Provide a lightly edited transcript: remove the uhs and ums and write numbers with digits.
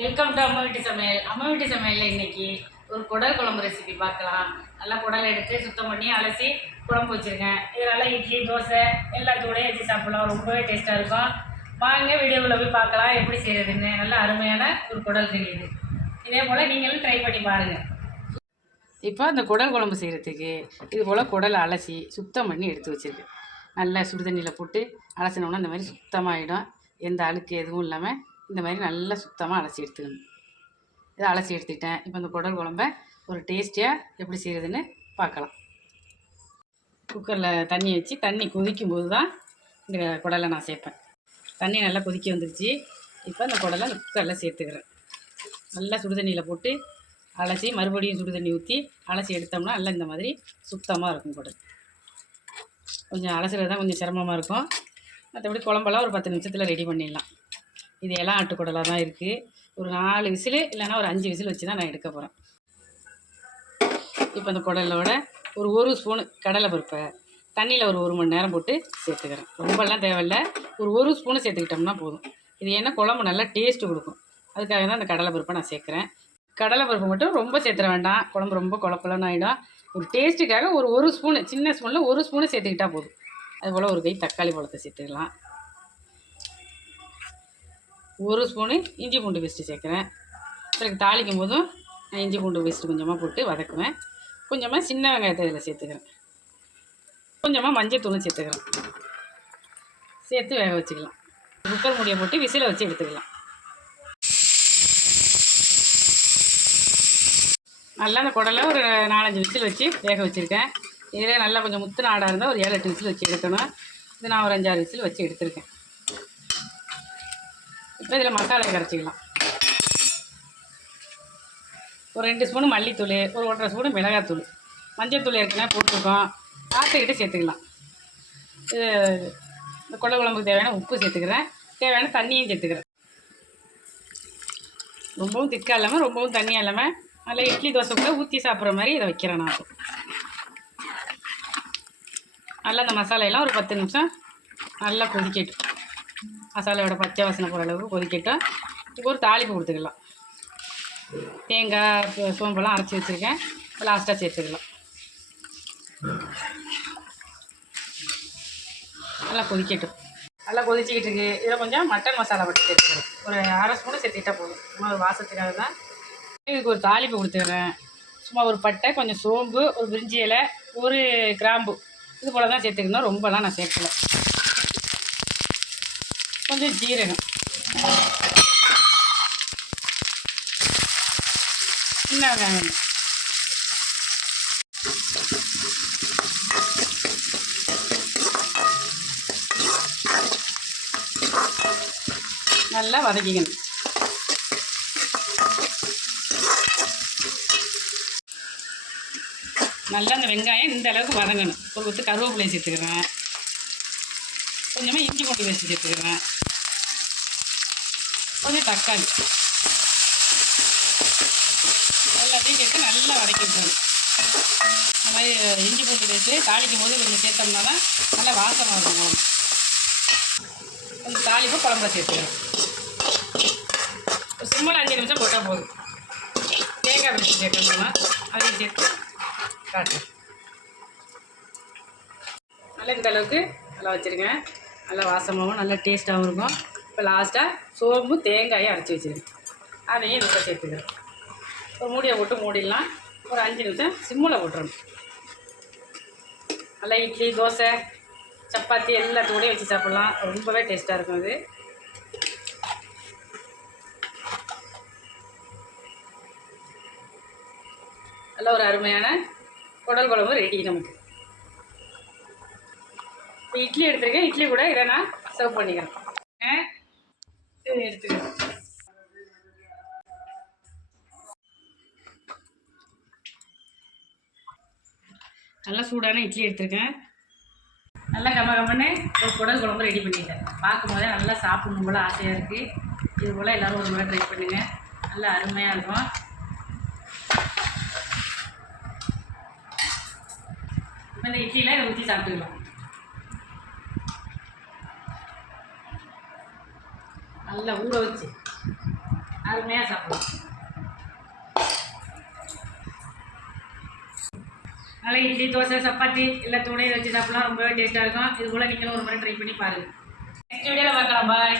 Welcome to அம்மா வீட்டு சமையல். அம்மா வீட்டு சமையலில் இன்றைக்கி ஒரு குடல் குழம்பு ரெசிபி பார்க்கலாம். நல்லா குடல் எடுத்து சுத்தம் பண்ணி அலசி குழம்பு வச்சுருக்கேன். இதனால் இட்லி தோசை எல்லாத்தோடையும் வச்சு சாப்பிட்லாம். ரொம்பவே டேஸ்ட்டாக இருக்கும். வாங்க வீடியோவில் போய் பார்க்கலாம் எப்படி செய்கிறதுன்னு. நல்லா அருமையான ஒரு குடல் தெரியுது. இதே போல் நீங்களும் ட்ரை பண்ணி பாருங்கள். இப்போ அந்த குடல் குழம்பு செய்கிறதுக்கு இது போல் குடலை அலசி சுத்தம் பண்ணி எடுத்து வச்சுருக்கேன். நல்லா சுடுதண்ணியில் போட்டு அலசினோன்னா இந்த மாதிரி சுத்தமாகிடும். எந்த அழுக்கு எதுவும் இல்லாமல் இந்த மாதிரி நல்லா சுத்தமாக அலசி எடுத்துக்கணும். இதை அலசி எடுத்துக்கிட்டேன். இப்போ இந்த குடல் குழம்ப ஒரு டேஸ்டியாக எப்படி செய்கிறதுன்னு பார்க்கலாம். குக்கரில் தண்ணி வச்சு தண்ணி கொதிக்கும் போது தான் இந்த குடலை நான் சேர்ப்பேன். தண்ணி நல்லா கொதிக்க வந்துருச்சு. இப்போ இந்த குடலை அந்த குக்கரில் சேர்த்துக்கிறேன். நல்லா சுடுதண்ணியில் போட்டு அலசி மறுபடியும் சுடுதண்ணி ஊற்றி அலசி எடுத்தோம்னா நல்லா இந்த மாதிரி சுத்தமாக இருக்கும் குடல். கொஞ்சம் அலசுறது தான் கொஞ்சம் சிரமமாக இருக்கும். மற்றபடி குழம்பெல்லாம் ஒரு 10 நிமிஷத்தில் ரெடி பண்ணிடலாம். இது எல்லாம் ஆட்டுக்குடலாக தான் இருக்குது. ஒரு 4 விசில் இல்லைன்னா ஒரு 5 விசில் வச்சு தான் நான் எடுக்க போகிறேன். இப்போ அந்த குடலோட ஒரு ஸ்பூனு கடலை பருப்பை தண்ணியில் ஒரு மணி நேரம் போட்டு சேர்த்துக்கிறேன். ரொம்பலாம் தேவையில்லை, ஒரு ஸ்பூனு சேர்த்துக்கிட்டோம்னா போதும். இது ஏன்னா குழம்பு நல்லா டேஸ்ட்டு கொடுக்கும். அதுக்காக தான் அந்த கடலை பருப்பை நான் சேர்க்குறேன். கடலை பருப்பு மட்டும் ரொம்ப சேர்த்துற வேண்டாம், குழம்பு ரொம்ப குழப்பலன்னு ஆகிடும். ஒரு டேஸ்ட்டுக்காக ஒரு ஸ்பூனு, சின்ன ஸ்பூனில் 1 ஸ்பூனு சேர்த்துக்கிட்டால் போதும். அதுபோல் ஒரு கை தக்காளி பழத்தை சேர்த்துக்கலாம். 1 ஸ்பூனு இஞ்சி பூண்டு பேஸ்ட்டு சேர்க்குறேன். பிறகு தாளிக்கும் போதும் நான் இஞ்சி பூண்டு பேஸ்ட்டு கொஞ்சமாக போட்டு வதக்குவேன். கொஞ்சமாக சின்ன வெங்காயத்தை இதில் சேர்த்துக்கிறேன். கொஞ்சமாக மஞ்சத்தூளும் சேர்த்துக்கிறேன். சேர்த்து வேக வச்சுக்கலாம். குக்கர் மூடியை போட்டு விசிலை வச்சு எடுத்துக்கலாம். நல்லா அந்த குடலை ஒரு 4-5 விசில் வச்சு வேக வச்சுருக்கேன். இதில் நல்லா கொஞ்சம் முத்துன ஆடாக இருந்தால் ஒரு 7-8 விசில் வச்சு எடுக்கணும். இது நான் ஒரு 5-6 விசில் வச்சு எடுத்துருக்கேன். இப்போ இதில் மசாலையை கரைச்சிக்கலாம். ஒரு 2 ஸ்பூனு மல்லித்தூள், ஒரு 1.5 ஸ்பூனு மிளகாத்தூள், மஞ்சத்தூள் ஏற்கனவே போட்டுருக்கோம். பார்த்துக்கிட்டு சேர்த்துக்கலாம். இது இந்த குடல் குழம்புக்கு தேவையான உப்பு சேர்த்துக்கிறேன். தேவையான தண்ணியும் சேர்த்துக்கிறேன். ரொம்பவும் திக்காக இல்லாமல் ரொம்பவும் தண்ணியாக இல்லாமல் நல்லா இட்லி தோசை கூட ஊற்றி சாப்பிட்ற மாதிரி இதை வைக்கிறேன் நான். நல்லா அந்த மசாலையெல்லாம் ஒரு 10 நிமிஷம் நல்லா கொதிக்கட்டும். மசாலாவோட பச்சை வாசனை போகிற அளவுக்கு கொதிக்கட்டும். இப்போ ஒரு தாளிப்பு கொடுத்துக்கலாம். தேங்காய் சோம்பெல்லாம் அரைச்சி வச்சுருக்கேன். லாஸ்ட்டாக சேர்த்துக்கலாம். நல்லா கொதிக்கட்டும். நல்லா கொதிச்சிக்கிட்டு இருக்குது. இதில் கொஞ்சம் மட்டன் மசாலா போட்டு சேர்த்துக்கிறேன். ஒரு 1/2 ஸ்பூனு சேர்த்துக்கிட்டால் போதும். சும்மா ஒரு வாசத்துக்காக தான். இதுக்கு ஒரு தாளிப்பு கொடுத்துக்கிறேன். சும்மா ஒரு பட்டை, கொஞ்சம் சோம்பு, ஒரு பிரிஞ்சி இலை, ஒரு கிராம்பு, இது போல் தான் சேர்த்துக்கணும். ரொம்பலாம் நான் சேர்க்கலை. கொஞ்சம் ஜீரகம், சின்ன வெங்காயம், நல்லா வதக்கிக்கணும். நல்லா அந்த வெங்காயம் இந்த அளவுக்கு வதங்கணும். ஒரு கொத்து கருவேப்பிலையை சேர்த்துக்கிறேன். கொஞ்சமாக இஞ்சி பூண்டு பேஸ்ட்டு சேர்த்துக்கிறேன். கொஞ்சம் தக்காளி, எல்லாத்தையும் சேர்த்து நல்லா வதக்கிடுறேன். இந்த மாதிரி இஞ்சி பூண்டு பேஸ்ட்டு தாளிக்கும் போது கொஞ்சம் சேர்த்தோம்னா தான் நல்லா வாசமாக இருக்கும். கொஞ்சம் தாளிப்பு குழம்புல சேர்த்துக்கிறேன். ஒரு சிம்மில் 5 நிமிஷம் போட்டால் போதும். தேங்காய் பேஸ்ட்டு சேர்க்கணும்னா அதையும் சேர்த்து காட்டு. நல்லா இந்த அளவுக்கு நல்லா வச்சுருங்க. நல்லா வாசமாகவும் நல்லா டேஸ்ட்டாகவும் இருக்கும். இப்போ லாஸ்ட்டாக சோம்பு தேங்காயை அரைச்சி வச்சுருக்கேன். அதையும் இப்போ சேர்த்துக்கிறேன். ஒரு மூடியை போட்டு மூடிடலாம். ஒரு 5 நிமிஷம் சிம்மில் போட்டுறணும். நல்லா இட்லி தோசை சப்பாத்தி எல்லாத்தோடையும் வச்சு சாப்பிட்லாம். ரொம்பவே டேஸ்ட்டாக இருக்கும். அது நல்ல ஒரு அருமையான குடல் குழம்பு ரெடி நமக்கு. இப்போ இட்லி எடுத்துருக்கேன். இட்லி கூட இதை நான் சர்வ் பண்ணிக்கிறேன். எடுத்துக்கிறேன். நல்லா சூடான இட்லி எடுத்துருக்கேன். நல்லா கம்மன்னு ஒரு குடல் குழம்பு ரெடி பண்ணிட்டேன். பார்க்கும் போதே நல்லா சாப்பிடணும் போல் ஆசையாக இருக்குது. இது போல் எல்லோரும் ஒரு முறை ட்ரை பண்ணுங்கள். நல்லா அருமையாக இருக்கும். இப்போ இந்த இட்லியில் இதை ஊற்றி சாப்பிட்டுக்கலாம். நல்லா ஊற வச்சு அருமையாக சாப்பிடலாம். நல்லா இட்லி, தோசை, சப்பாத்தி எல்லாத்தோடய வச்சு சாப்பிடலாம். ரொம்பவே டேஸ்ட்டாக இருக்கும். இது போல் நீங்களும் ஒரு முறை ட்ரை பண்ணி பாருங்கள். நெக்ஸ்ட் வீடியோவில் பார்க்கலாம். பாய்.